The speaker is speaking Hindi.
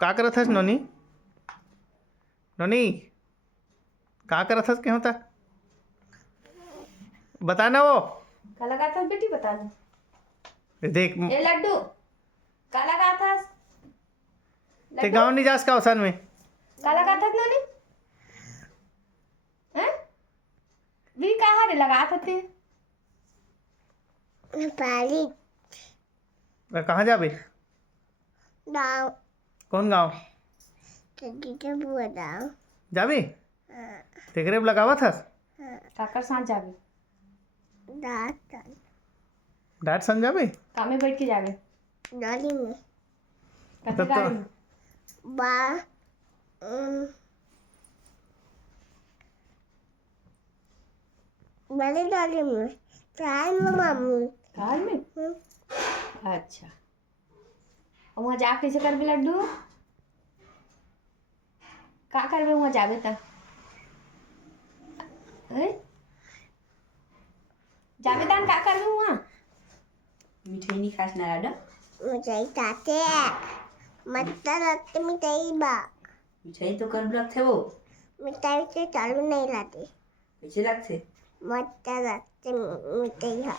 का करत हस नोनी? नोनी का करत हस? क्या होता बताना वो। का लगा था बेटी बता दो। देख ए लड्डू का लगा था? ते गाँव नहीं जास का अवसान में का लगा था नोनी? हैं? भी कहाँ रे लगा था ते? पाली कहाँ जाबे? दाव कौन गाँव के बुआ दाव जाबे? तेकरे लगावत हस? काकर साथ जावे दात डाट सन जाबे? कामे बैठ के जावे डाली में कते तो गाड़ी में बा बड़ी डाली में चाय में मामू कार में। अच्छा और वहाँ जा कैसे करबे लड्डू? का करबे वहाँ जावे त? जावे तान का करबे वहाँ? मिठाई नहीं खास ना लाडा? मिठाई खाते मत्ता लगते मिठाई बा मिठाई तो कर लगते वो मिठाई से चालू नहीं लाते कैसे लगते? मत्ता लगते मिठाई हा